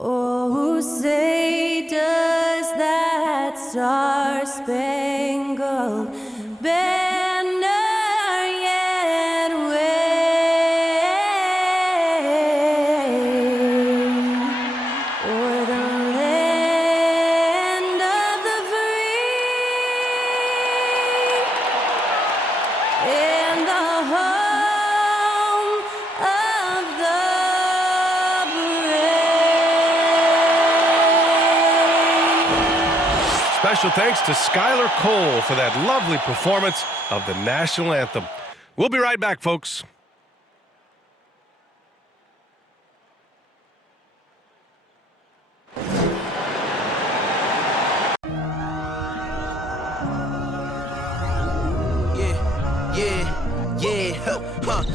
Oh, say does that star-spangled banner yet wave o'er the land of the free and the home of the brave. Special thanks to Skylar Cole for that lovely performance of the national anthem. We'll be right back, folks.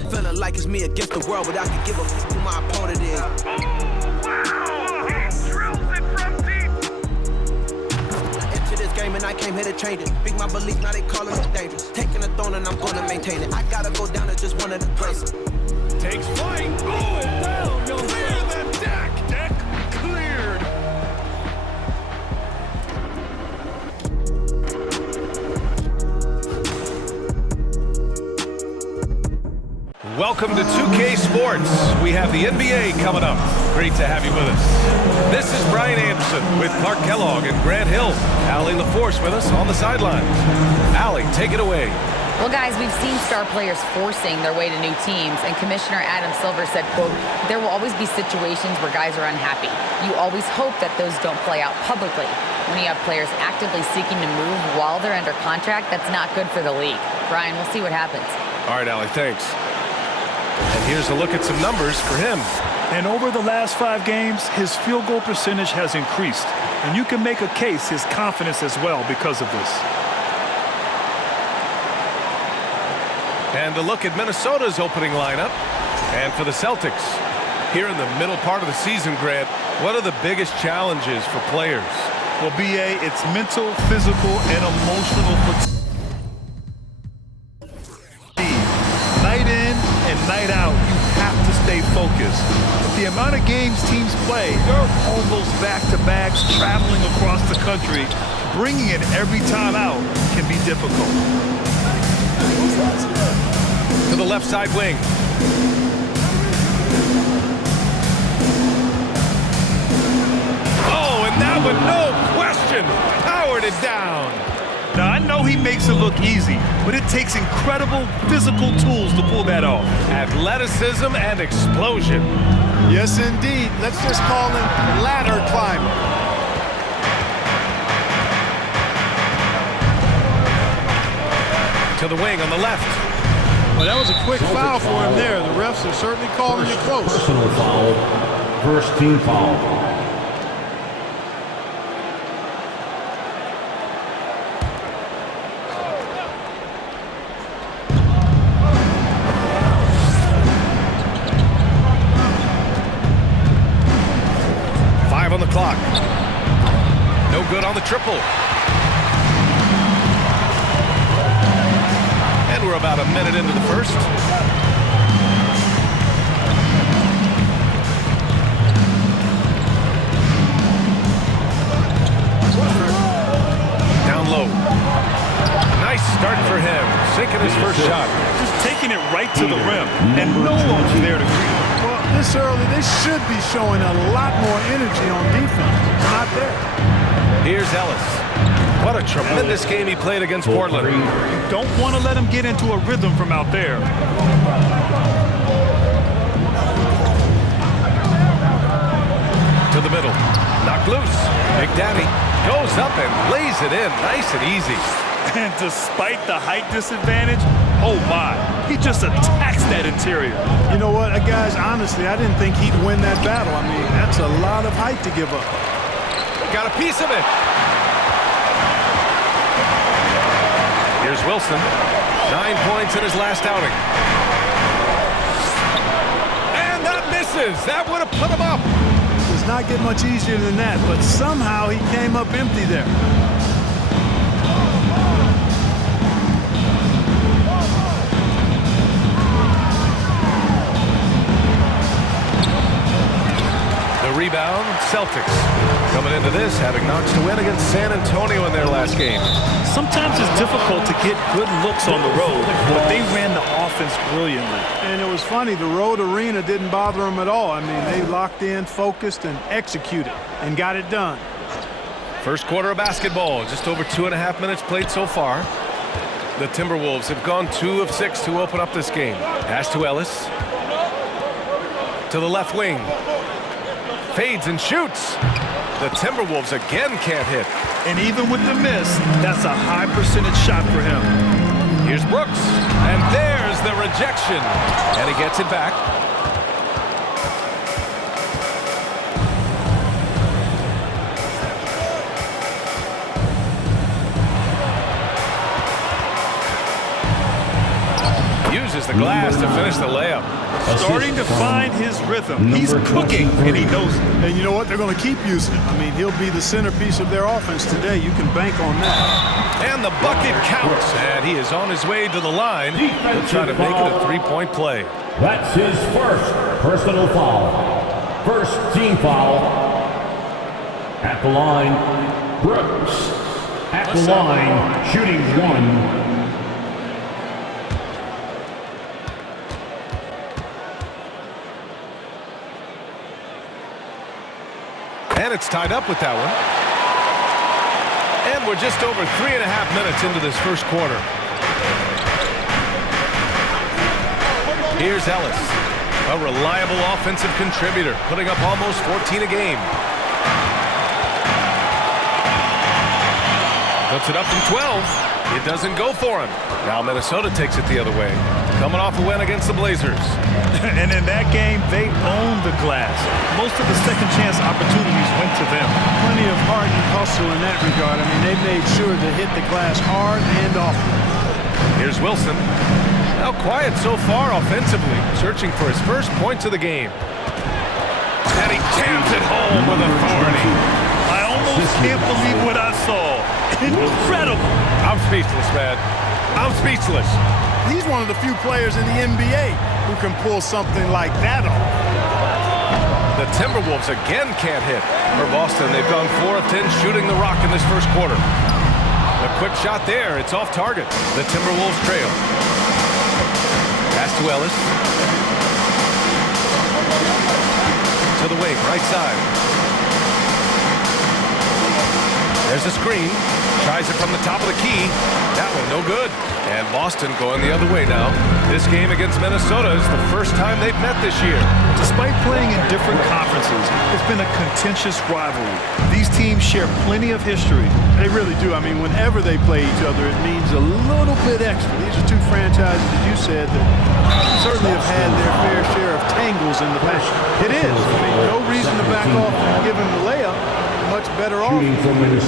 Feeling like it's me against the world, but I can give a f who my opponent is. Oh, wow! He drills it from deep. I entered this game and I came here to change it. Speak my belief, now they calling me dangerous. Taking the throne and I'm gonna maintain it. I gotta go down to just one of the places. Takes flight. Oh, down. Clear the deck. Deck cleared. Welcome to 2K Sports. We have the NBA coming up. Great to have you with us. This is Brian Anderson with Clark Kellogg and Grant Hill. Allie LaForce with us on the sidelines. Allie, take it away. Well, guys, we've seen star players forcing their way to new teams, and Commissioner Adam Silver said, quote, there will always be situations where guys are unhappy. You always hope that those don't play out publicly. When you have players actively seeking to move while they're under contract, that's not good for the league. Brian, we'll see what happens. All right, Allie, thanks. And here's a look at some numbers for him. And over the last 5 games, his field goal percentage has increased. And you can make a case his confidence as well because of this. And a look at Minnesota's opening lineup. And for the Celtics, here in the middle part of the season, Grant, what are the biggest challenges for players? Well, B.A., it's mental, physical, and emotional fatigue. Night in and night out, you have to stay focused. With the amount of games teams play, all those back-to-backs, traveling across the country, bringing it every time out can be difficult. To the left side wing. Oh, and that one, no question, powered it down. Now, I know he makes it look easy, but it takes incredible physical tools to pull that off. Athleticism and explosion. Yes, indeed. Let's just call him ladder climber. To the wing on the left. Well, that was a quick foul for him there. The refs are certainly calling it close. Personal foul, first team foul. On the clock. No good on the triple. And we're about a minute into the first. Down low. Nice start for him. Sinking his first shot. Just taking it right to the rim, and no one's there to greet him. This early, they should be showing a lot more energy on defense. It's not there. Here's Ellis. What a tremendous game he played against Portland. You don't want to let him get into a rhythm from out there. To the middle. Knocked loose. Big Daddy goes up and lays it in. Nice and easy. And despite the height disadvantage, oh my, he just attacks that interior. You know what, guys, honestly, I didn't think he'd win that battle. I mean, that's a lot of height to give up. Got a piece of it. Here's Wilson. 9 points in his last outing. And that misses. That would have put him up. It does not get much easier than that, but somehow he came up empty there. Rebound, Celtics. Coming into this, having notched a win against San Antonio in their last game. Sometimes it's difficult to get good looks on the road, but they ran the offense brilliantly. And it was funny, the road arena didn't bother them at all. I mean, they locked in, focused, and executed, and got it done. First quarter of basketball, just over 2.5 minutes played so far. The Timberwolves have gone 2 of 6 to open up this game. Pass to Ellis. To the left wing. Fades and shoots. The Timberwolves again can't hit. And even with the miss, that's a high percentage shot for him. Here's Brooks. And there's the rejection. And he gets it back. Uses the glass to finish the layup. Starting to find his rhythm. He's cooking, and he knows it. And you know what? They're going to keep using him. I mean, he'll be the centerpiece of their offense today. You can bank on that. And the bucket counts. And he is on his way to the line. He'll try to make it a three-point play. That's his first personal foul. First team foul. At the line, Brooks. At the line, shooting 1. And it's tied up with that one. And we're just over 3.5 minutes into this first quarter. Here's Ellis, a reliable offensive contributor, putting up almost 14 a game. Puts it up from 12. It doesn't go for him. Now Minnesota takes it the other way. Coming off a win against the Blazers. And in that game, they owned the glass. Most of the second chance opportunities went to them. Plenty of heart and hustle in that regard. I mean, they made sure to hit the glass hard and often. Here's Wilson. Now quiet so far offensively, searching for his first points of the game. And he jams it home with authority. I almost can't believe what I saw. Incredible. I'm speechless, man. I'm speechless. He's one of the few players in the NBA who can pull something like that off. The Timberwolves again can't hit. For Boston, they've gone 4 of 10 shooting the rock in this first quarter. A quick shot there. It's off target. The Timberwolves trail. Pass to Ellis. To the wing, right side. There's a screen. Tries it from the top of the key. That one no good. And Boston going the other way now. This game against Minnesota is the first time they've met this year. Despite playing in different conferences, it's been a contentious rivalry. These teams share plenty of history. They really do. I mean, whenever they play each other, it means a little bit extra. These are two franchises, as you said, that certainly have had their fair share of tangles in the past. It is. I mean, no reason to back off and give him the layup. Much better off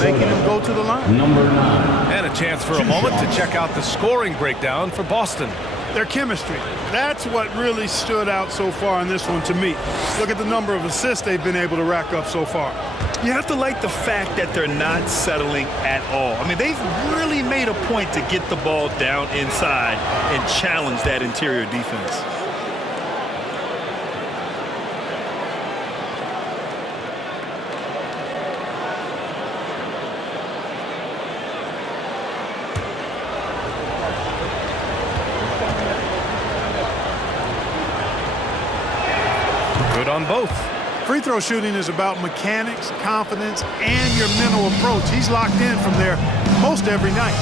making him go to the line. Number 9. And a chance for a moment to check out the scoring breakdown for Boston. Their chemistry. That's what really stood out so far in this one to me. Look at the number of assists they've been able to rack up so far. You have to like the fact that they're not settling at all. I mean, they've really made a point to get the ball down inside and challenge that interior defense. On both. Free throw shooting is about mechanics, confidence, and your mental approach. He's locked in from there most every night.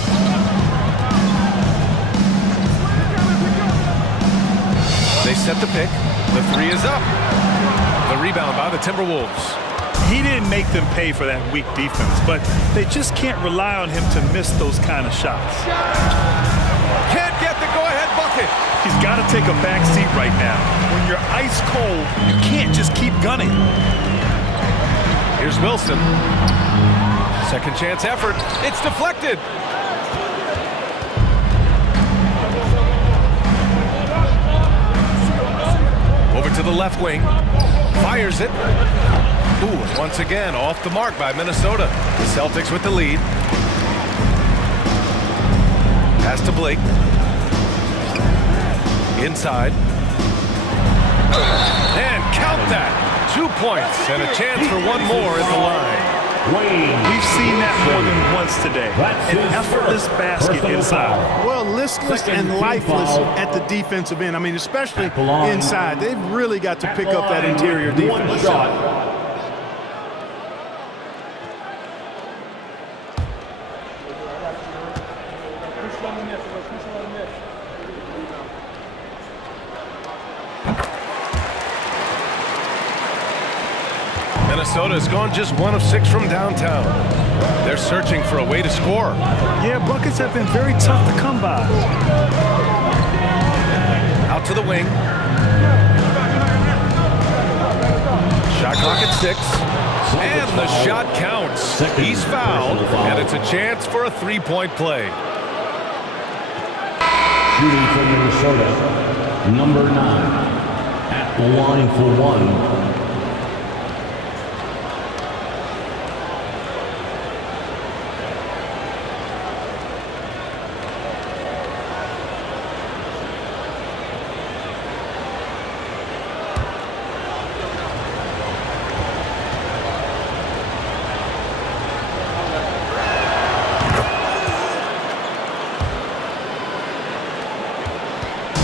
They set the pick. The 3 is up. The rebound by the Timberwolves. He didn't make them pay for that weak defense, but they just can't rely on him to miss those kind of shots. Can't get the go-ahead bucket. He's got to take a back seat right now. When you're ice cold, you can't just keep gunning. Here's Wilson. Second chance effort. It's deflected. Over to the left wing. Fires it. Ooh, and once again, off the mark by Minnesota. The Celtics with the lead. Pass to Blake. Inside. And count that. 2 points and a chance for one more at the line. We've seen that more than once today. An effortless basket inside. Well, listless and lifeless at the defensive end. I mean, especially inside. They've really got to pick up that interior defense. Minnesota has gone just 1 of 6 from downtown. They're searching for a way to score. Yeah, buckets have been very tough to come by. Out to the wing. Shot clock at 6. And the shot counts. He's fouled, and it's a chance for a 3-point play. Shooting for Minnesota, number 9, at the line for 1.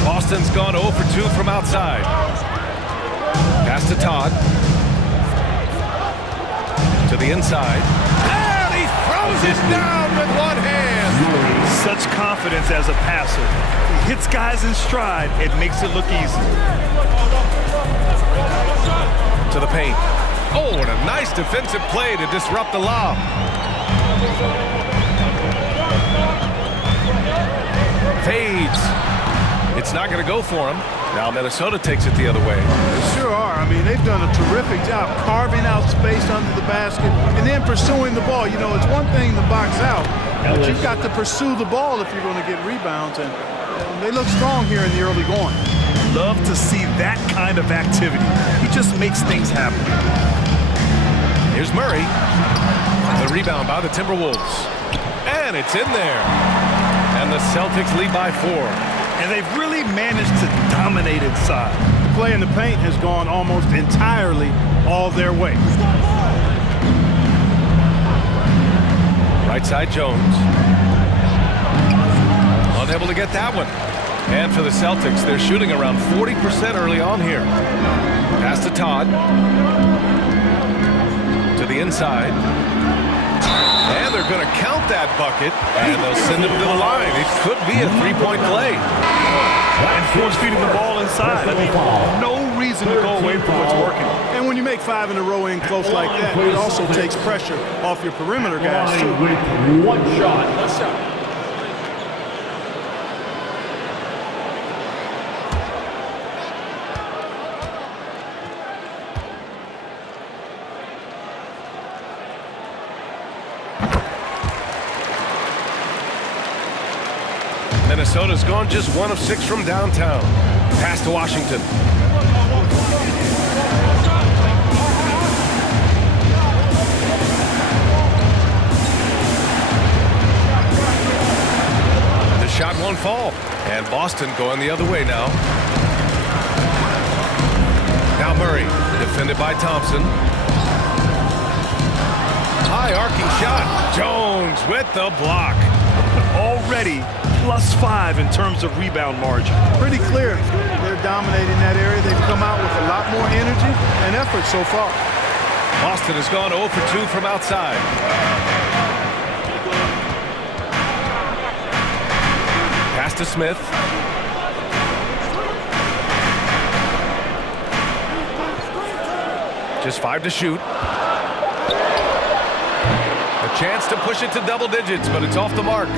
Boston's gone 0 for 2 from outside. Pass to Todd. To the inside. And he throws it down with one hand. Such confidence as a passer. He hits guys in stride. It makes it look easy. To the paint. Oh, and a nice defensive play to disrupt the lob. Fades. It's not going to go for him. Now Minnesota takes it the other way. They sure are. I mean, they've done a terrific job carving out space under the basket and then pursuing the ball. You know, it's one thing to box out, but you've got to pursue the ball if you're going to get rebounds. And they look strong here in the early going. Love to see that kind of activity. He just makes things happen. Here's Murray. The rebound by the Timberwolves. And it's in there. And the Celtics lead by 4. And they've really managed to dominate inside. The play in the paint has gone almost entirely all their way. Right side Jones. Unable to get that one. And for the Celtics, they're shooting around 40% early on here. Pass to Todd. To the inside. And they're going to count that bucket, and they'll send him to the line. It could be a 3-point play. And force feeding the ball inside. I mean, no reason to go away from what's working. And when you make 5 in a row in close like that, it also takes pressure off your perimeter guys, too. With one shot. Minnesota's gone just 1 of 6 from downtown. Pass to Washington. The shot won't fall. And Boston going the other way now. Now Murray, defended by Thompson. High arcing shot. Jones with the block. Already +5 in terms of rebound margin. Pretty clear. They're dominating that area. They've come out with a lot more energy and effort so far. Boston has gone 0 for 2 from outside. Pass to Smith. Just 5 to shoot. A chance to push it to double digits, but it's off the mark.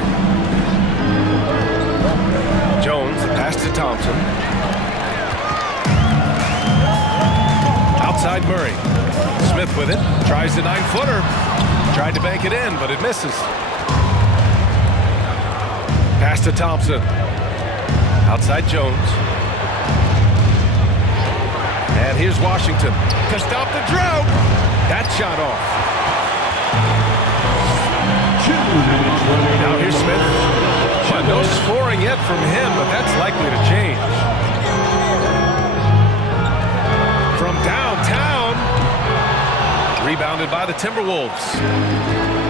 Jones, the pass to Thompson. Outside Murray. Smith with it. Tries the 9-footer. Tried to bank it in, but it misses. Pass to Thompson. Outside Jones. And here's Washington to stop the drought. That shot off. Now here's Smith. Well, no scoring yet from him, but that's likely to change. From downtown, defended by the Timberwolves.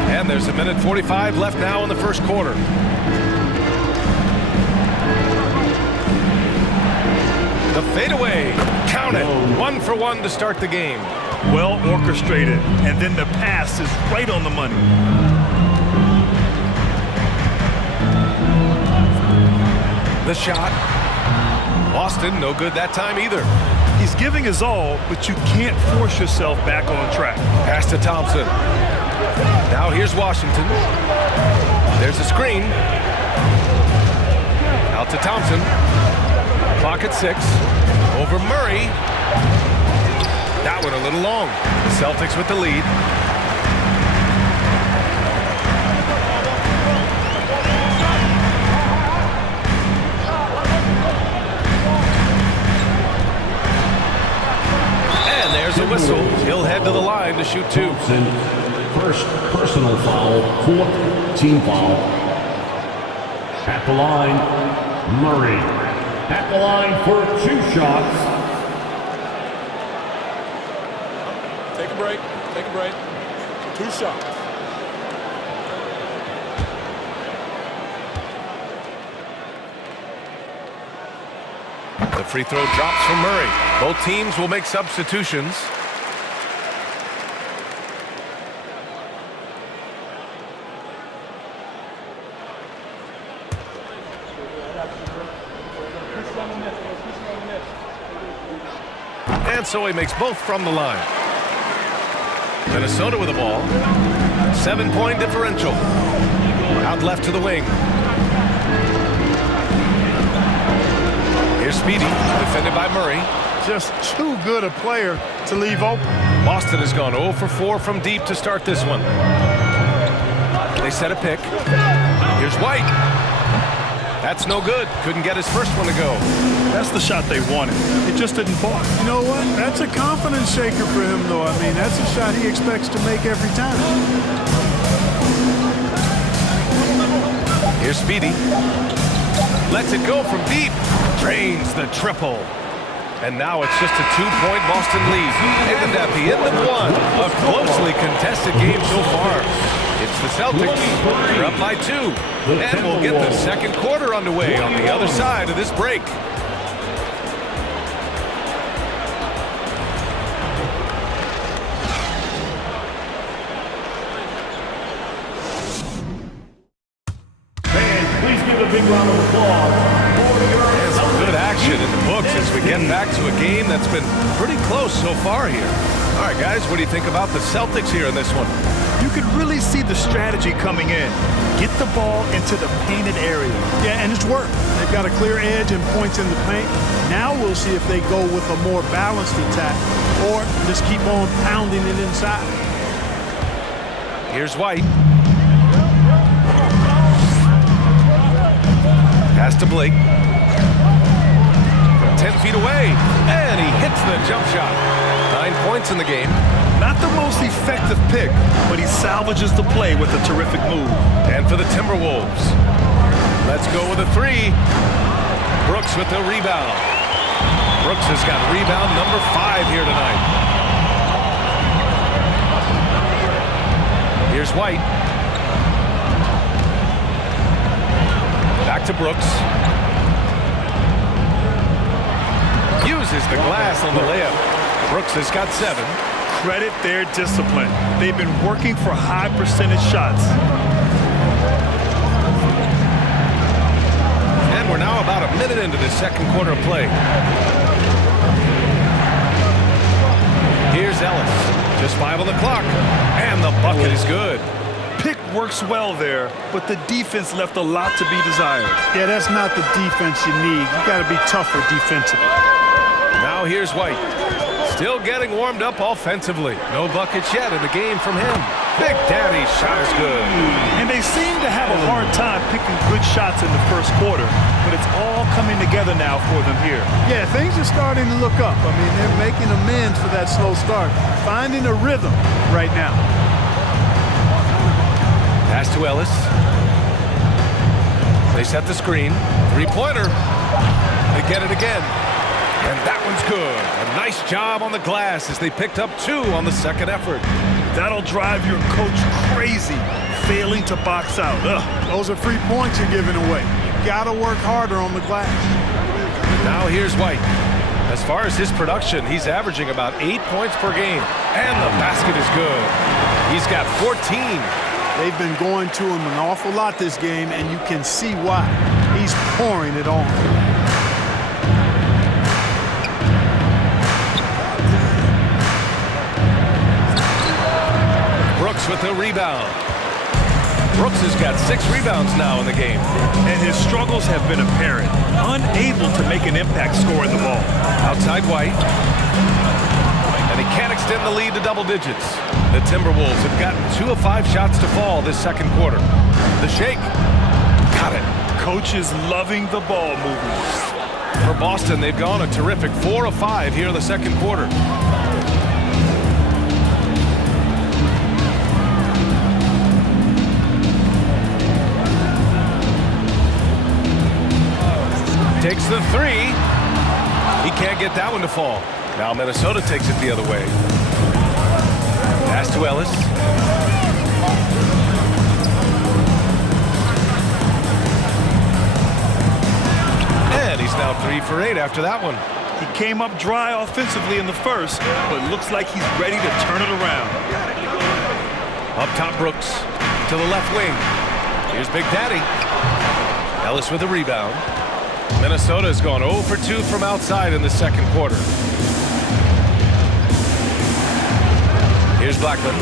And there's a minute 45 left now in the first quarter. The fadeaway, count it. 1 for 1 to start the game. Well orchestrated, and then the pass is right on the money. The shot. Boston, no good that time either. He's giving his all, but you can't force yourself back on track. Pass to Thompson. Now here's Washington. There's a screen. Out to Thompson. Clock at 6. Over Murray. That one a little long. The Celtics with the lead. And there's a whistle. He'll head to the line to shoot 2. Thompson, first personal foul, 4th team foul. At the line, Murray. At the line for 2 shots. Take a break. Take a break. 2 shots. The free throw drops from Murray. Both teams will make substitutions. And so he makes both from the line. Minnesota with the ball. 7-point differential. Out left to the wing. Here's Speedy, defended by Murray. Just too good a player to leave open. Boston has gone 0 for 4 from deep to start this one. They set a pick. Here's White. That's no good. Couldn't get his first one to go. That's the shot they wanted. It just didn't fall. You know what? That's a confidence shaker for him, though. I mean, that's a shot he expects to make every time. Here's Speedy. Lets it go from deep. Drains the triple. And now it's just a 2-point Boston lead. And at the end of one, a closely contested game so far. It's the Celtics. They're up by 2. And we'll get the second quarter underway on the other side of this break. Fans, please give a big round of applause. And some good action in the books as we get back to a game that's been pretty close so far here. All right, guys, what do you think about the Celtics here in this one? You could really see the strategy coming in. Get the ball into the painted area. Yeah, and it's worked. They've got a clear edge and points in the paint. Now we'll see if they go with a more balanced attack or just keep on pounding it inside. Here's White. Pass to Blake. 10 feet away. And he hits the jump shot. 9 points in the game. Not the most effective pick, but he salvages the play with a terrific move. And for the Timberwolves, let's go with a 3. Brooks with the rebound. Brooks has got rebound number 5 here tonight. Here's White. Back to Brooks. Uses the glass on the layup. Brooks has got 7. Credit their discipline. They've been working for high percentage shots. And we're now about a minute into the second quarter of play. Here's Ellis. Just 5 on the clock. And the bucket is good. Pick works well there, but the defense left a lot to be desired. Yeah, that's not the defense you need. You got to be tougher defensively. Now here's White. Still getting warmed up offensively. No buckets yet in the game from him. Big Daddy's shot is good. And they seem to have a hard time picking good shots in the first quarter, but it's all coming together now for them here. Yeah, things are starting to look up. I mean, they're making amends for that slow start. Finding a rhythm right now. Pass to Ellis. They set the screen. 3-pointer. They get it again. And that one's good. A nice job on the glass as they picked up 2 on the second effort. That'll drive your coach crazy, failing to box out. Ugh. Those are free points you're giving away. You gotta work harder on the glass. Now here's White. As far as his production, he's averaging about 8 points per game. And the basket is good. He's got 14. They've been going to him an awful lot this game, and you can see why. He's pouring it on. Brooks with the rebound. Brooks has got 6 rebounds now in the game. And his struggles have been apparent. Unable to make an impact scoring the ball. Outside White. And he can't extend the lead to double digits. The Timberwolves have gotten 2 of 5 shots to fall this second quarter. The shake. Got it. Coach is loving the ball movement. For Boston, they've gone a terrific 4 of 5 here in the second quarter. Takes the 3. He can't get that one to fall. Now Minnesota takes it the other way. Pass to Ellis. And he's now 3 for 8 after that one. He came up dry offensively in the first, but looks like he's ready to turn it around. Up top, Brooks to the left wing. Here's Big Daddy. Ellis with a rebound. Minnesota has gone 0 for 2 from outside in the second quarter. Here's Blackman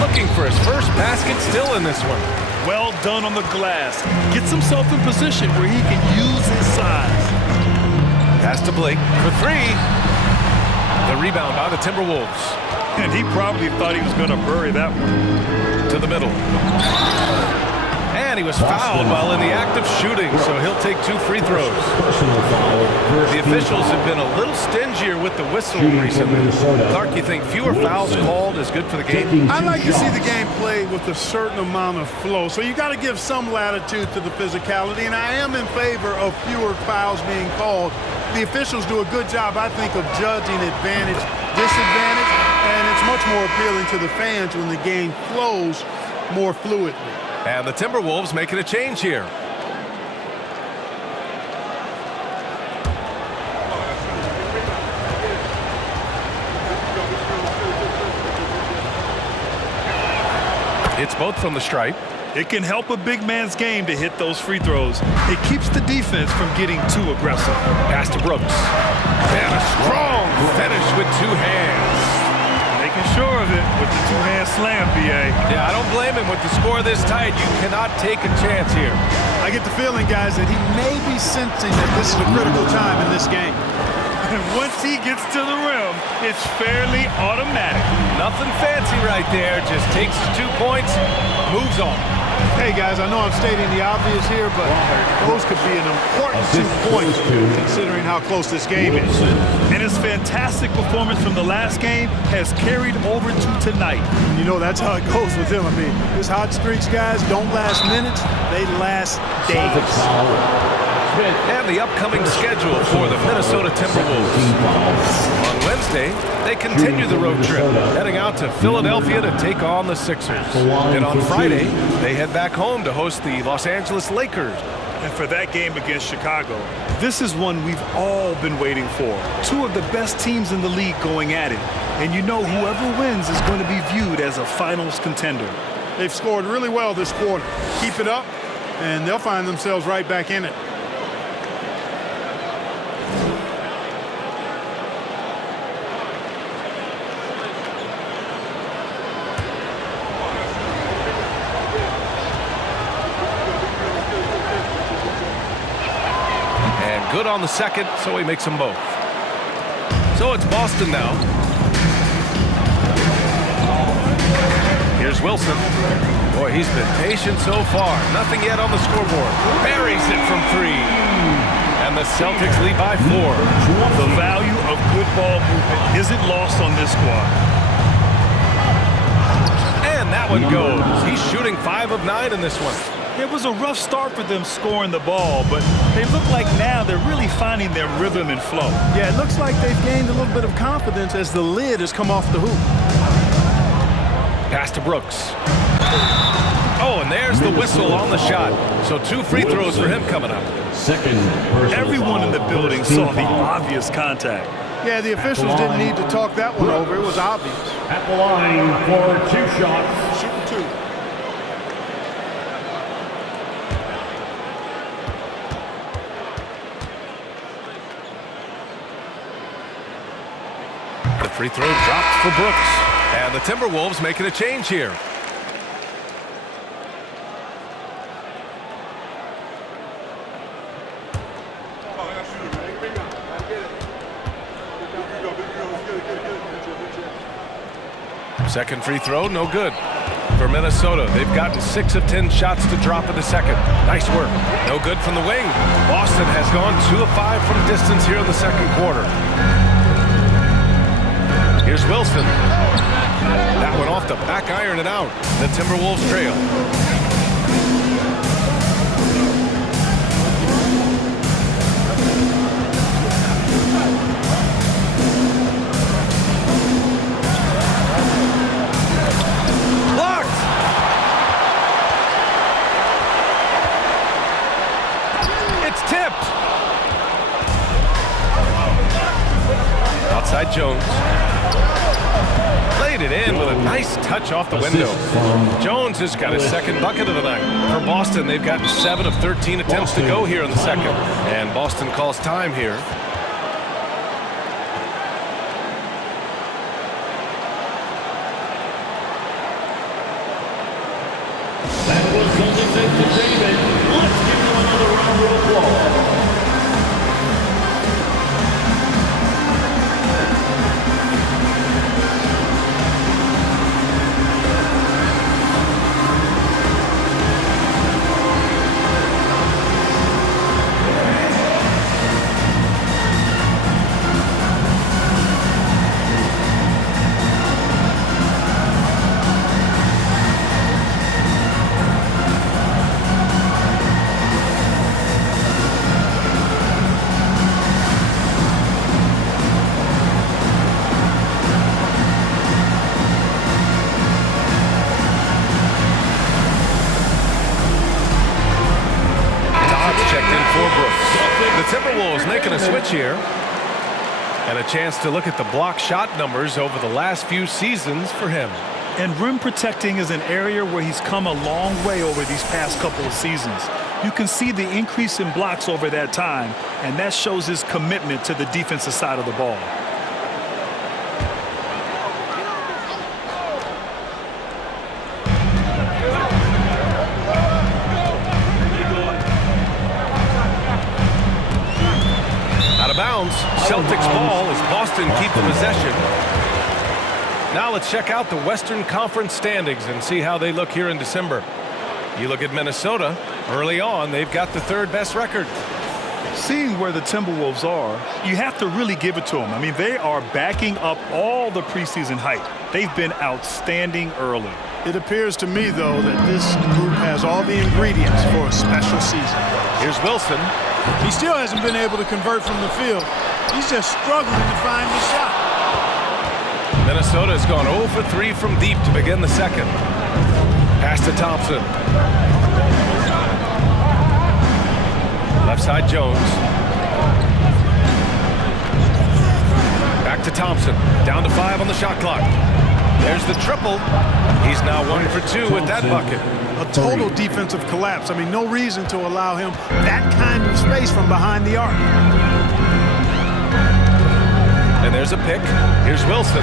looking for his first basket, still in this one. Well done on the glass. Gets himself in position where he can use his size. Pass to Blake for 3. The rebound by the Timberwolves. And he probably thought he was going to bury that one. To the middle. And he was fouled while in the act of shooting, so he'll take 2 free throws. The officials have been a little stingier with the whistle recently. Clark, you think fewer fouls called is good for the game? I like to see the game played with a certain amount of flow, so you got to give some latitude to the physicality, and I am in favor of fewer fouls being called. The officials do a good job, I think, of judging advantage, disadvantage, and it's much more appealing to the fans when the game flows more fluidly. And the Timberwolves making a change here. It's both from the stripe. It can help a big man's game to hit those free throws. It keeps the defense from getting too aggressive. Pass to Brooks. And a strong finish with 2 hands. Making sure of it with the 2-hand slam, B.A. Yeah, I don't blame him with the score this tight. You cannot take a chance here. I get the feeling, guys, that he may be sensing that this is a critical time in this game. And once he gets to the rim, it's fairly automatic. Nothing fancy right there. Just takes his 2 points, moves on. Hey, guys, I know I'm stating the obvious here, but those could be an important 2 points considering how close this game is. And his fantastic performance from the last game has carried over to tonight. You know, that's how it goes with him. I mean, his hot streaks, guys, don't last minutes. They last days. And the upcoming schedule for the Minnesota Timberwolves. On Wednesday, they continue the road trip, heading out to Philadelphia to take on the Sixers. And on Friday, they head back home to host the Los Angeles Lakers. And for that game against Chicago, this is one we've all been waiting for. 2 of the best teams in the league going at it. And you know whoever wins is going to be viewed as a finals contender. They've scored really well this quarter. Keep it up, and they'll find themselves right back in it. Good on the second, so he makes them both. So it's Boston now. Here's Wilson. Boy, he's been patient so far. Nothing yet on the scoreboard. Buries it from 3. And the Celtics lead by 4. The value of good ball movement isn't lost on this squad. And that one goes. He's shooting 5 of 9 in this one. It was a rough start for them scoring the ball, but they look like now they're really finding their rhythm and flow. Yeah, it looks like they've gained a little bit of confidence as the lid has come off the hoop. Pass to Brooks. Oh, and there's the whistle on the shot. So 2 free throws for him coming up. Second personal Everyone in the foul, building first team saw the foul. obvious contact. Yeah, the officials didn't need to talk that one over. It was obvious. At the line for 2 shots. Shooting 2. The free throw dropped for Brooks. And the Timberwolves making a change here. Second free throw, no good. For Minnesota, they've gotten 6 of 10 shots to drop in the second. Nice work. No good from the wing. Boston has gone 2 of 5 from distance here in the second quarter. Here's Wilson. That one off the back iron and out. The Timberwolves trail. Blocked! It's tipped. Outside Jones. Played it in with a nice touch off the window. Jones has got his second bucket of the night. For Boston, they've gotten 7 of 13 attempts to go here in the second. And Boston calls time here. That was Celtics entertainment. Let's give you another round of applause. The Timberwolves making a switch here. And a chance to look at the block shot numbers over the last few seasons for him. And rim protecting is an area where he's come a long way over these past couple of seasons. You can see the increase in blocks over that time, and that shows his commitment to the defensive side of the ball. Out of bounds. Celtics ball as Boston keep the possession. Now let's check out the Western Conference standings and see how they look here in December. You look at Minnesota. Early on, they've got the 3rd best record. Seeing where the Timberwolves are, you have to really give it to them. I mean, they are backing up all the preseason hype. They've been outstanding early. It appears to me, though, that this group has all the ingredients for a special season. Here's Wilson. He still hasn't been able to convert from the field. He's just struggling to find the shot. Minnesota has gone 0 for 3 from deep to begin the second. Pass to Thompson. Left side Jones. Back to Thompson. Down to 5 on the shot clock. There's the triple. He's now 1 for 2 with that bucket. A total defensive collapse. I mean, no reason to allow him that kind of space from behind the arc. And there's a pick. Here's Wilson.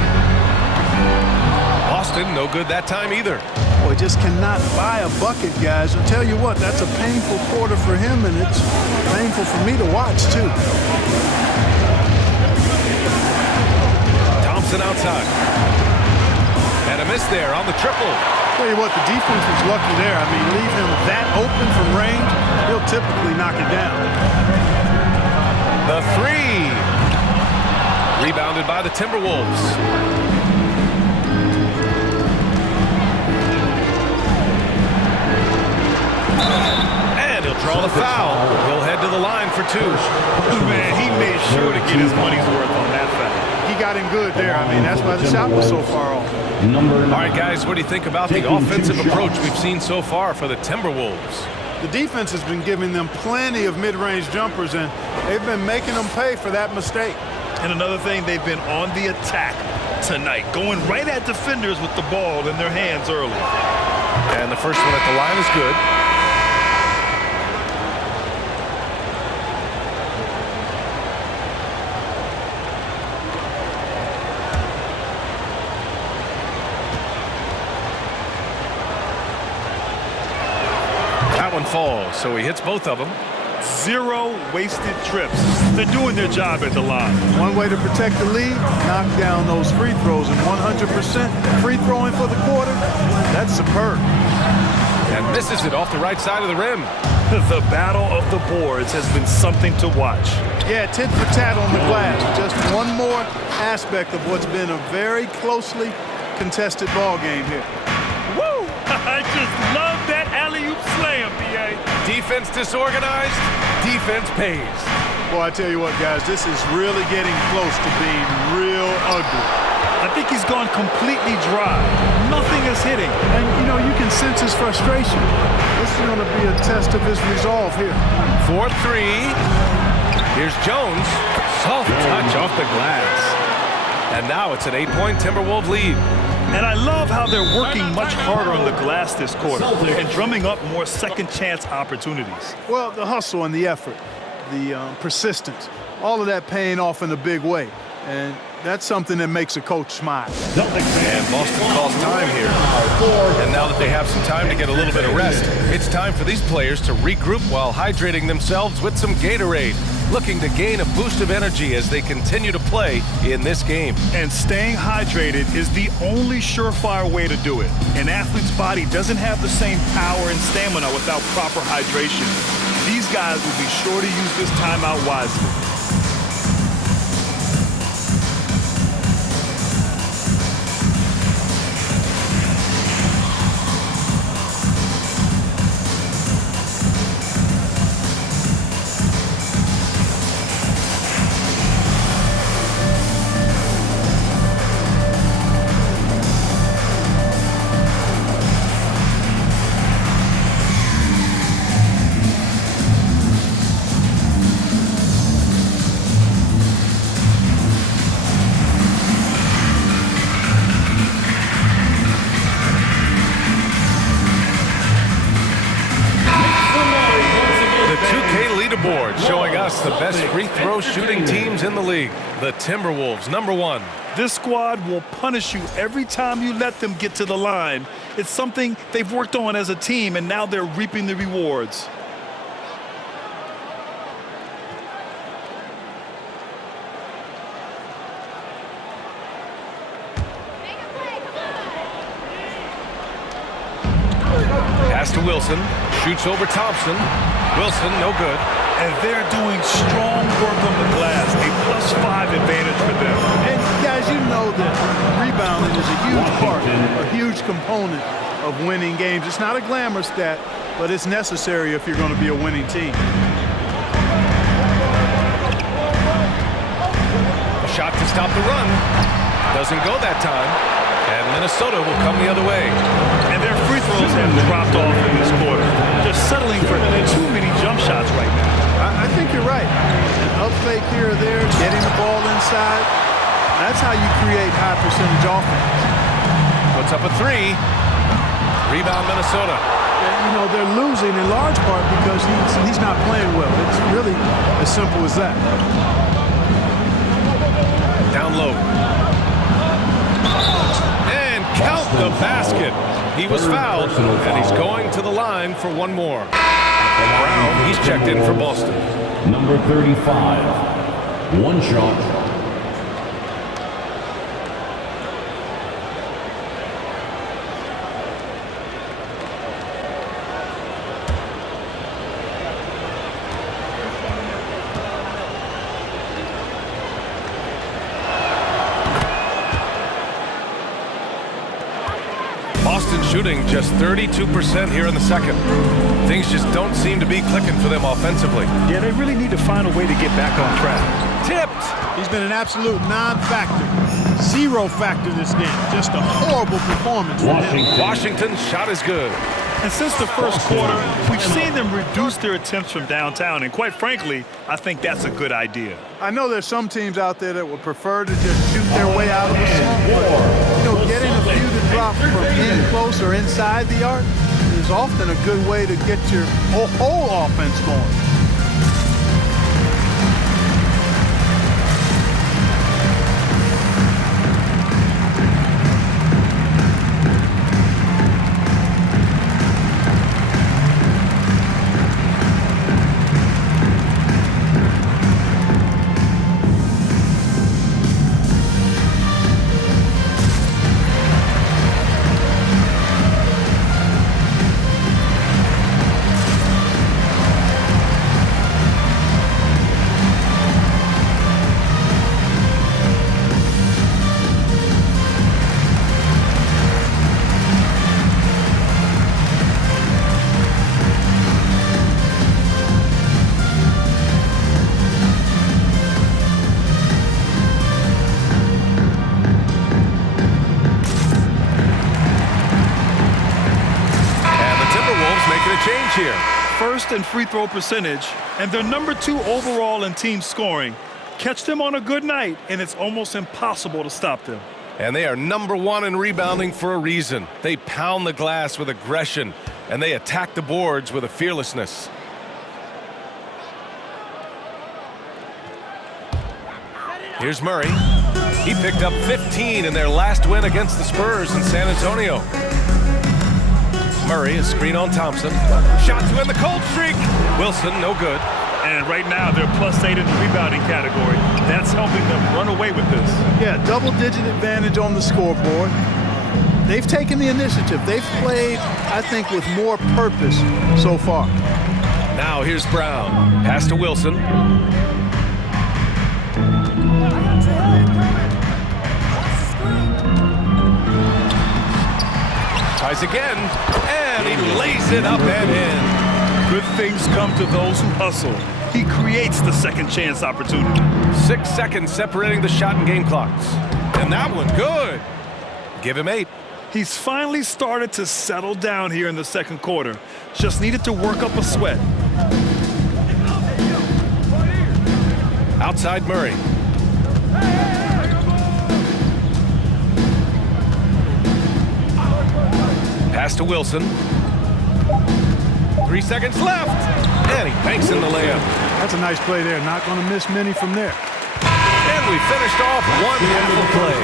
Boston, no good that time either. Boy, just cannot buy a bucket, guys. I'll tell you what, that's a painful quarter for him, and it's painful for me to watch, too. Thompson outside. And a miss there on the triple. Tell you what, the defense was lucky there. I mean, leave him that open from range, he'll typically knock it down. The 3. Rebounded by the Timberwolves. call a foul. He'll head to the line for 2. Man, he made sure to get his money's worth on that foul. He got him good there. I mean, that's why the shot was so far off. All right, guys, what do you think about the offensive approach we've seen so far for the Timberwolves? The defense has been giving them plenty of mid-range jumpers, and they've been making them pay for that mistake. And another thing, they've been on the attack tonight, going right at defenders with the ball in their hands early. And the first one at the line is good. That one falls, so he hits both of them. 0 wasted trips. They're doing their job at the line. One way to protect the lead, knock down those free throws, and 100% free throwing for the quarter, that's superb. And misses it off the right side of the rim. The battle of the boards has been something to watch. Yeah, tit for tat on the glass. Just one more aspect of what's been a very closely contested ball game here. Woo! I just love that alley-oop slam, B.A. Defense disorganized, defense pays. Boy, I tell you what, guys, this is really getting close to being real ugly. I think he's gone completely dry. Nothing is hitting. And, you know, you can sense his frustration. This is going to be a test of his resolve here. 4-3. Here's Jones. Soft touch off the glass. And now it's an 8-point Timberwolves lead. And I love how they're working much harder on the glass this quarter and drumming up more second-chance opportunities. Well, the hustle and the effort, the persistence, all of that paying off in a big way. And that's something that makes a coach smile. And Boston calls time here. And now that they have some time to get a little bit of rest, it's time for these players to regroup while hydrating themselves with some Gatorade, looking to gain a boost of energy as they continue to play in this game. And staying hydrated is the only surefire way to do it. An athlete's body doesn't have the same power and stamina without proper hydration. These guys will be sure to use this timeout wisely. Showing us the best free throw shooting teams in the league. The Timberwolves, #1. This squad will punish you every time you let them get to the line. It's something they've worked on as a team, and now they're reaping the rewards. Pass to Wilson. Shoots over Thompson. Wilson, no good. And they're doing strong work on the glass, a +5 advantage for them. And guys, you know that rebounding is a huge part, a huge component of winning games. It's not a glamour stat, but it's necessary if you're going to be a winning team. A shot to stop the run. Doesn't go that time. And Minnesota will come the other way. And their free throws have dropped off in this quarter. They're settling for too many jump shots right now. I think you're right. An up fake here or there, getting the ball inside. That's how you create high percentage offense. Puts up a 3. Rebound Minnesota. You know, they're losing in large part because he's not playing well. It's really as simple as that. Down low. And count the basket. He was fouled, and he's going to the line for one more. Brown, he's checked in for Boston. Number 35, one shot. Boston Washington shooting just 32% here in the second. Things just don't seem to be clicking for them offensively. Yeah, they really need to find a way to get back on track. Tipped! He's been an absolute non-factor. Zero factor this game. Just a horrible performance from him. Washington's shot is good. And since the first quarter, we've seen them reduce their attempts from downtown, and quite frankly, I think that's a good idea. I know there's some teams out there that would prefer to just shoot their way out of a slump, but getting a few to drop from in close or inside the arc is often a good way to get your whole offense going. Here. First in free throw percentage, and they're number 2 overall in team scoring. Catch them on a good night, and it's almost impossible to stop them. And they are number 1 in rebounding for a reason. They pound the glass with aggression, and they attack the boards with a fearlessness. Here's Murray. He picked up 15 in their last win against the Spurs in San Antonio. Murray, a screen on Thompson. Shot to end the cold streak. Wilson, no good. And right now, they're +8 in the rebounding category. That's helping them run away with this. Yeah, double-digit advantage on the scoreboard. They've taken the initiative. They've played, I think, with more purpose so far. Now here's Brown. Pass to Wilson. Tries again, and he lays it up and in. Good things come to those who hustle. He creates the second chance opportunity. 6 seconds separating the shot and game clocks. And that one, good. Give him 8. He's finally started to settle down here in the second quarter. Just needed to work up a sweat. Outside Murray. Pass to Wilson. 3 seconds left. And he banks in the layup. That's a nice play there. Not going to miss many from there. And we finished off one half of play.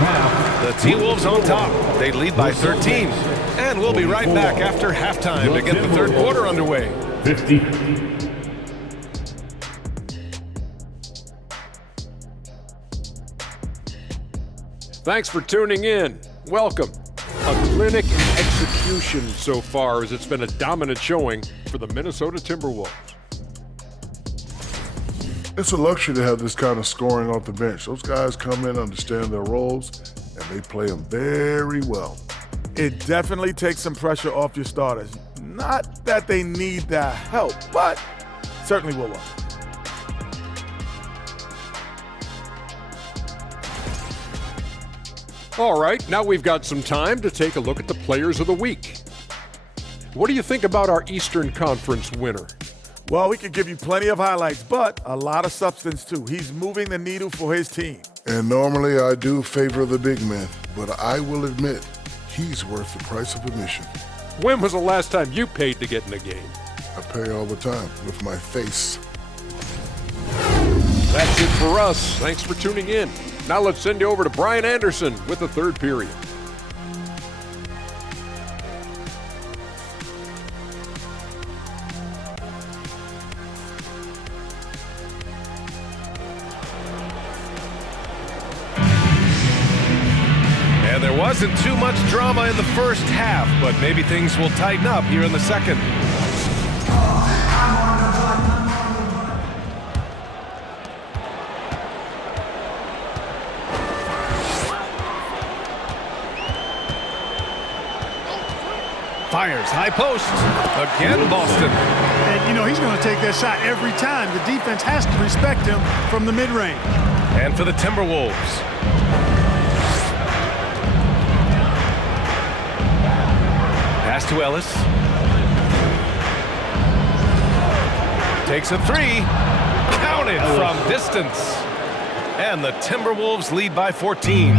The T-Wolves on top. They lead by 13. And we'll be right back after halftime to get the third quarter underway. 50. Thanks for tuning in. Welcome. A clinic execution so far, as it's been a dominant showing for the Minnesota Timberwolves. It's a luxury to have this kind of scoring off the bench. Those guys come in, understand their roles, and they play them very well. It definitely takes some pressure off your starters. Not that they need the help, but certainly will work. All right, now we've got some time to take a look at the players of the week. What do you think about our Eastern Conference winner? Well, we could give you plenty of highlights, but a lot of substance too. He's moving the needle for his team. And normally I do favor the big man, but I will admit he's worth the price of admission. When was the last time you paid to get in a game? I pay all the time with my face. That's it for us. Thanks for tuning in. Now let's send you over to Brian Anderson with the third period. And there wasn't too much drama in the first half, but maybe things will tighten up here in the second. Fires high post. Again, Boston. And, you know, he's going to take that shot every time. The defense has to respect him from the mid-range. And for the Timberwolves. Pass to Ellis. Takes a three. Counted from distance. And the Timberwolves lead by 14.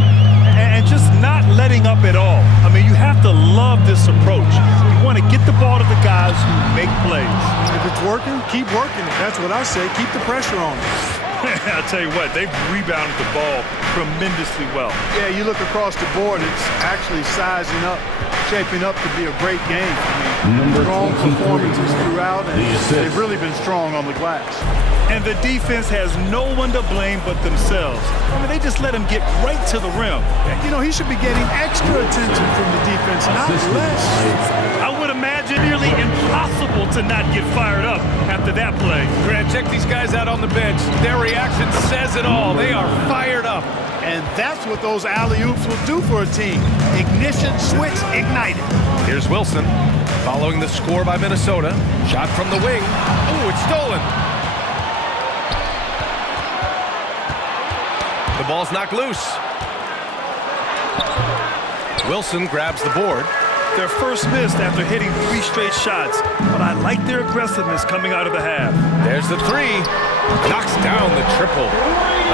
And just not letting up at all. I mean, you have to love this approach. You want to get the ball to the guys who make plays. If it's working, keep working it. That's what I say. Keep the pressure on them. I'll tell you what, they've rebounded the ball tremendously well. Yeah, you look across the board, it's actually sizing up, shaping up to be a great game. I mean, strong performances throughout, and they've really been strong on the glass. And the defense has no one to blame but themselves. I mean, they just let him get right to the rim. You know, he should be getting extra attention from the defense, not less. I would imagine nearly impossible to not get fired up after that play. Grant, check these guys out on the bench. Their reaction says it all. They are fired up. And that's what those alley-oops will do for a team. Ignition switch ignited. Here's Wilson following the score by Minnesota. Shot from the wing. Ooh, it's stolen. The ball's knocked loose. Wilson grabs the board. Their first miss after hitting 3 straight shots, but I like their aggressiveness coming out of the half. There's the three. Knocks down the triple.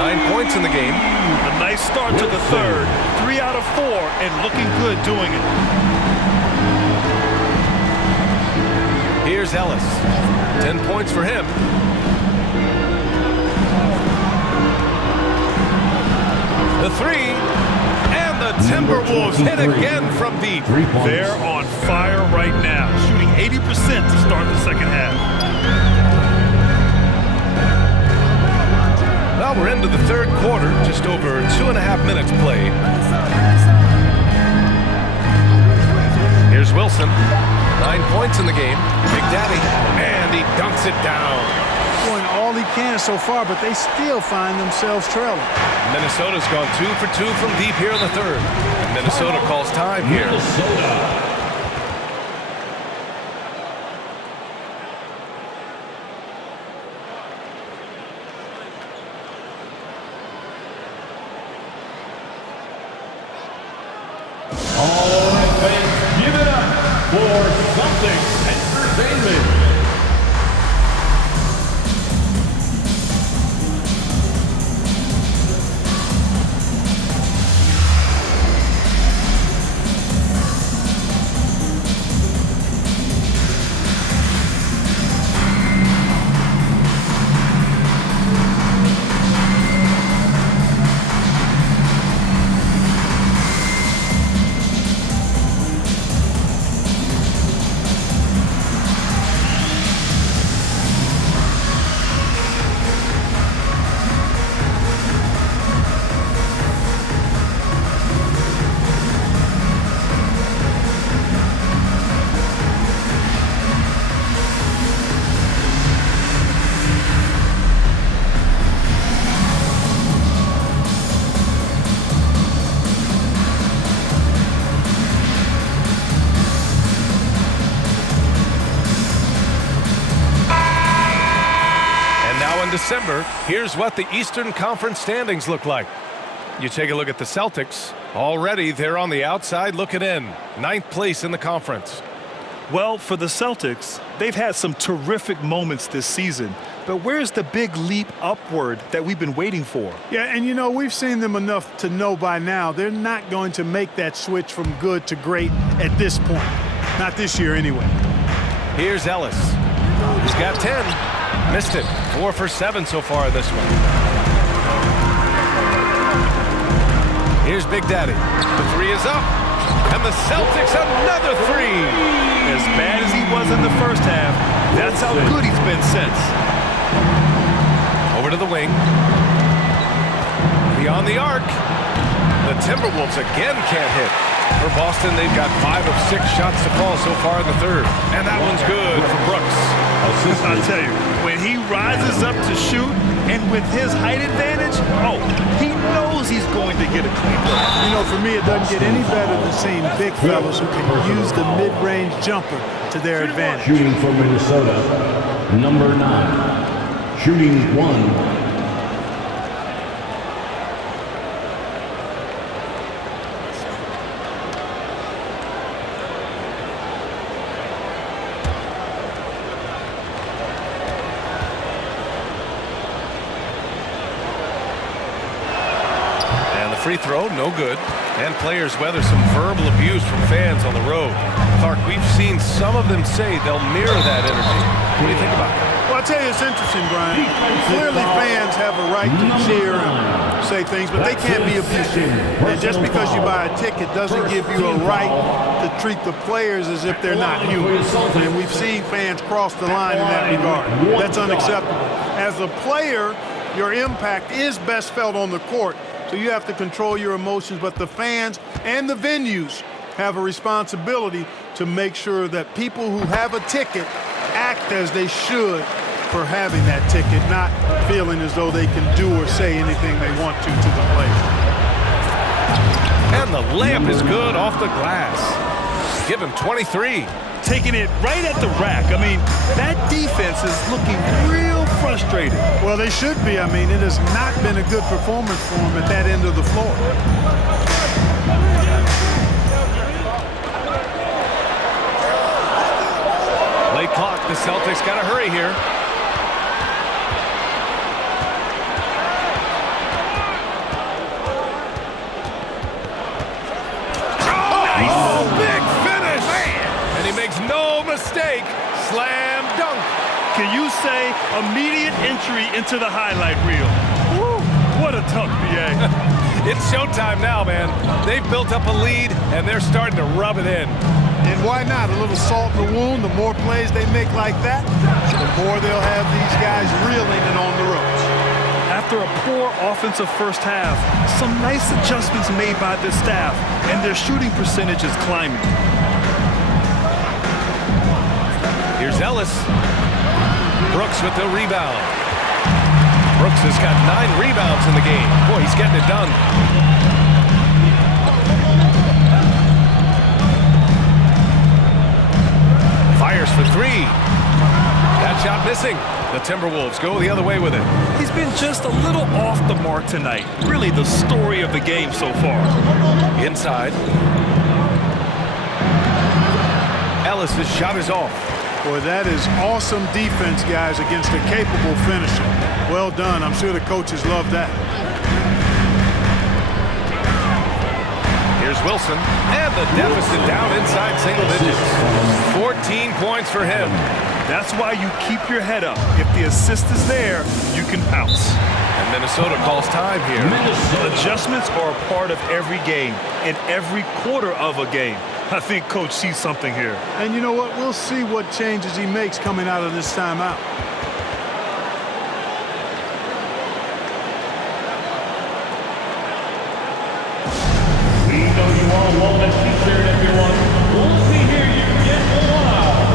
9 points in the game. A nice start to the third. 3 out of 4 and looking good doing it. Here's Ellis. 10 points for him. The three. And the Timberwolves hit again from deep. They're on fire right now, shooting 80% to start the second half. Well, we're into the third quarter, just over 2.5 minutes played. Here's Wilson. 9 points in the game. Big Daddy. And he dunks it down. Doing all he can so far, but they still find themselves trailing. Minnesota's gone 2 for 2 from deep here in the third. And Minnesota calls time here. Minnesota. All right, fans, give it up for Celtics Entertainment. December, here's what the Eastern Conference standings look like. You take a look at the Celtics. Already, they're on the outside looking in. 9th place in the conference. Well, for the Celtics, they've had some terrific moments this season. But where's the big leap upward that we've been waiting for? Yeah, and you know, we've seen them enough to know by now they're not going to make that switch from good to great at this point. Not this year, anyway. Here's Ellis. He's got 10. Missed it. 4 for 7 so far in this one. Here's Big Daddy. The three is up. And the Celtics another three. As bad as he was in the first half, that's how good he's been since. Over to the wing. Beyond the arc. The Timberwolves again can't hit. For Boston, they've got 5 of 6 shots to fall so far in the third. And that one's good for Brooks. I'll tell you, when he rises up to shoot, And with his height advantage, he knows he's going to get a clean break. You know, for me, it doesn't get any better than seeing big fellas who can use the mid-range jumper to their advantage. Shooting for Minnesota, number 9. Shooting 1. Free throw, no good. And players weather some verbal abuse from fans on the road. Clark, we've seen some of them say they'll mirror that energy. What do you think about that? Well, I'll tell you, it's interesting, Brian. Clearly, fans have a right to cheer and say things, but they can't be abusive. And just because you buy a ticket doesn't give you a right to treat the players as if they're not human. And we've seen fans cross the line in that regard. That's unacceptable. As a player, your impact is best felt on the court. So you have to control your emotions, but the fans and the venues have a responsibility to make sure that people who have a ticket act as they should for having that ticket, not feeling as though they can do or say anything they want to the player. And the layup is good off the glass. Give him 23. Taking it right at the rack. I mean, that defense is looking real frustrated. Well, they should be. I mean, it has not been a good performance for them at that end of the floor. Late clock. The Celtics got to hurry here. Oh, big finish! And he makes no mistake. Slam dunk. Can you say immediate entry into the highlight reel? Woo, what a dunk, BA. It's showtime now, man. They've built up a lead, and they're starting to rub it in. And why not? A little salt in the wound. The more plays they make like that, the more they'll have these guys reeling and on the ropes. After a poor offensive first half, some nice adjustments made by this staff, and their shooting percentage is climbing. Here's Ellis. Brooks with the rebound. Brooks has got 9 rebounds in the game. Boy, he's getting it done. Fires for 3. That shot missing. The Timberwolves go the other way with it. He's been just a little off the mark tonight. Really the story of the game so far. Inside. Ellis' shot is off. Boy, that is awesome defense, guys, against a capable finisher. Well done. I'm sure the coaches love that. Here's Wilson, and the deficit down inside single digits. 14 points for him. That's why you keep your head up. If the assist is there, you can pounce. And Minnesota calls time here. Adjustments are a part of every game, in every quarter of a game. I think Coach sees something here. And you know what? We'll see what changes he makes coming out of this timeout. We know you all want a t-shirt, everyone. Let me hear you get loud.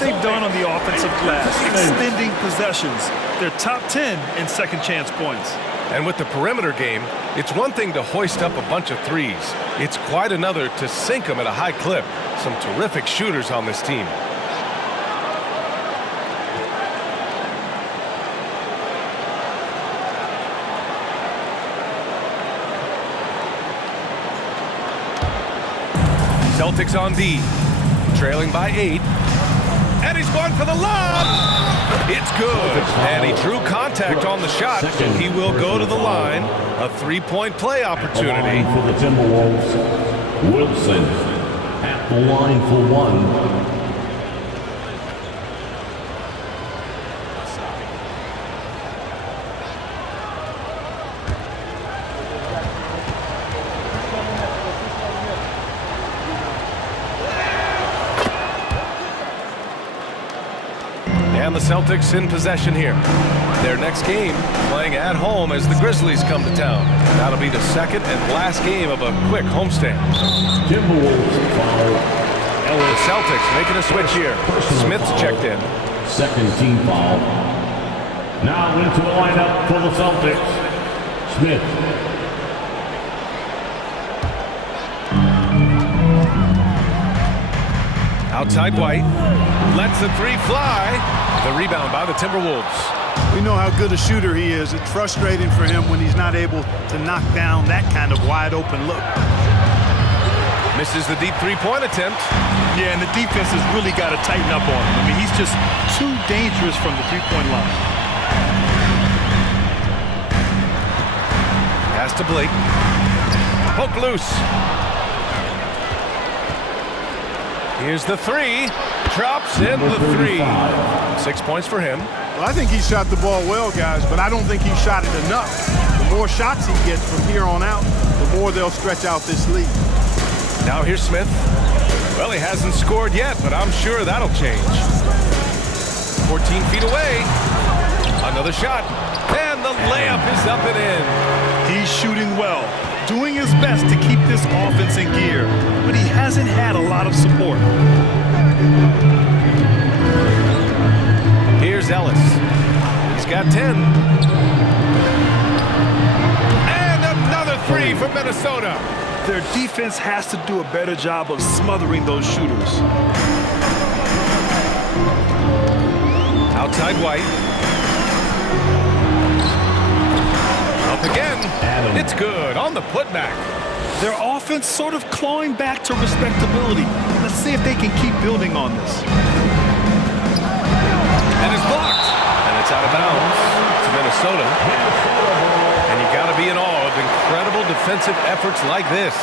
They've done on the offensive glass, extending possessions. They're top 10 in second chance points. And with the perimeter game, it's one thing to hoist up a bunch of threes. It's quite another to sink them at a high clip. Some terrific shooters on this team. Celtics on D, trailing by 8. And he's going for the lob. It's good. And he drew contact on the shot, so he will go to the line. A 3-point play opportunity. For the Timberwolves, Wilson at the line for 1. the Celtics in possession here. Their next game playing at home as the Grizzlies come to town. That'll be the second and last game of a quick homestand. Timberwolves foul. The Celtics making a switch here. Smith's checked in. Second team foul. Now into the lineup for the Celtics. Smith. Outside White. Lets the three fly. The rebound by the Timberwolves. We know how good a shooter he is. It's frustrating for him when he's not able to knock down that kind of wide open look. Misses the deep three-point attempt. Yeah, and the defense has really got to tighten up on him. I mean, he's just too dangerous from the three-point line. Pass to Blake. Poke loose. Here's the three. Drops in the three. 6 points for him. Well, I think he shot the ball well, guys, but I don't think he shot it enough. The more shots he gets from here on out, the more they'll stretch out this lead. Now here's Smith. Well, he hasn't scored yet, but I'm sure that'll change. 14 feet away. Another shot. And the layup is up and in. He's shooting well, doing his best to keep this offense in gear, but he hasn't had a lot of support. Here's Ellis. He's got 10. And another three from Minnesota. Their defense has to do a better job of smothering those shooters. Outside White. Up again. It's good on the putback. Their offense sort of clawing back to respectability. Let's see if they can keep building on this. And it's blocked. And it's out of bounds to Minnesota. And you got to be in awe of incredible defensive efforts like this.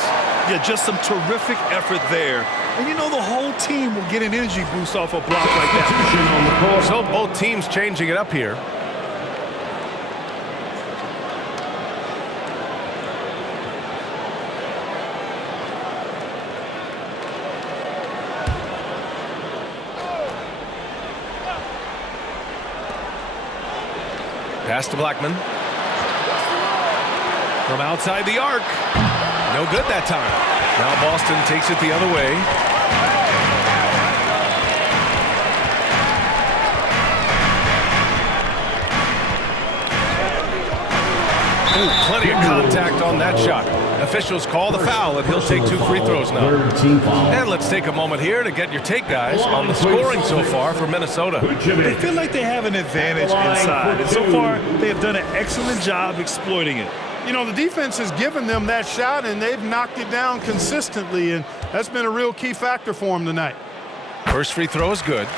Yeah, just some terrific effort there. And you know the whole team will get an energy boost off a block like that. So both teams changing it up here. Pass to Blackman. From outside the arc. No good that time. Now Boston takes it the other way. Ooh, plenty of contact on that shot. Officials call the foul, and he'll take 2 free throws now. And let's take a moment here to get your take, guys, on the scoring so far for Minnesota. They feel like they have an advantage inside, and so far they have done an excellent job exploiting it. You know, the defense has given them that shot, and they've knocked it down consistently, and that's been a real key factor for them tonight. First free throw is good.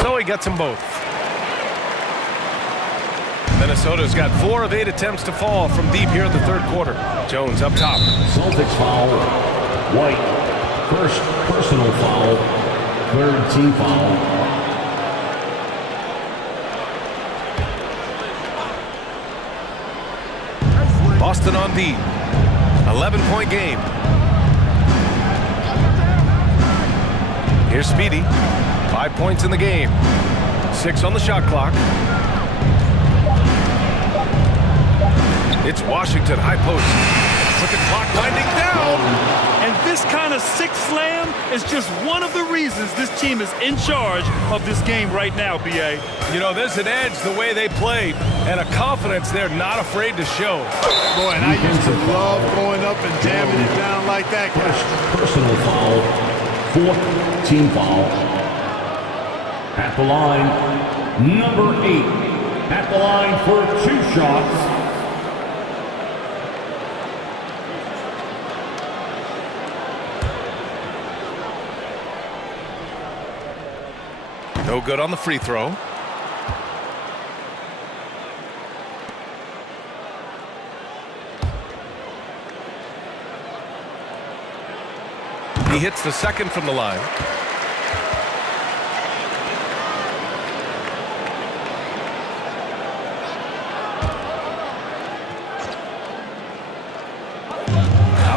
So he gets them both. Minnesota's got 4 of 8 attempts to fall from deep here in the third quarter. Jones up top. Celtics foul. White. First personal foul. Third team foul. Boston on D. 11-point game. Here's Speedy. 5 points in the game. 6 on the shot clock. It's Washington, high post. Look at clock winding down. And this kind of sick slam is just one of the reasons this team is in charge of this game right now, B.A. You know, there's an edge the way they play and a confidence they're not afraid to show. Boy, and I used to love going up and jamming it down like that, guys. Personal foul. Fourth team foul. At the line, number 8. At the line for 2 shots. No good on the free throw. He hits the second from the line.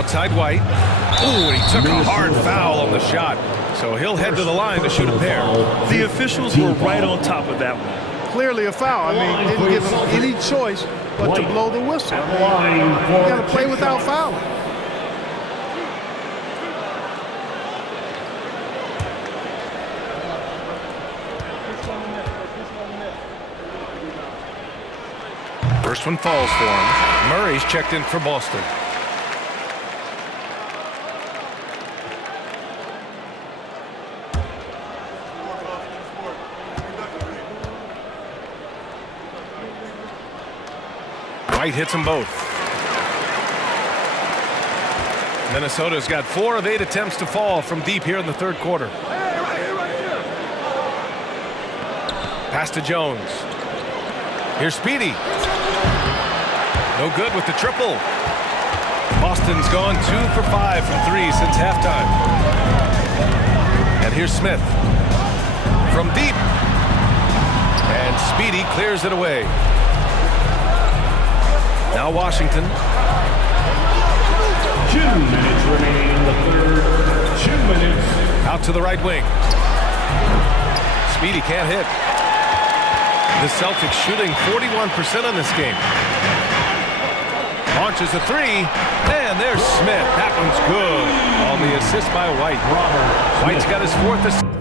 Outside White. Ooh, and he took a hard foul on the shot. So he'll head to the line to shoot a pair. The officials were right on top of that one. Clearly a foul. I mean, didn't give him any choice but to blow the whistle. You got to play without fouling. First one falls for him. Murray's checked in for Boston. White hits them both. Minnesota's got 4 of 8 attempts to fall from deep here in the third quarter. Pass to Jones. Here's Speedy. No good with the triple. Boston's gone 2 for 5 from 3 since halftime. And here's Smith. From deep. And Speedy clears it away. Now Washington. 2 minutes remaining in the third. 2 minutes. Out to the right wing. Speedy can't hit. The Celtics shooting 41% on this game. Launches a 3, and there's Smith. That one's good on the assist by White. White's got his 4th assist.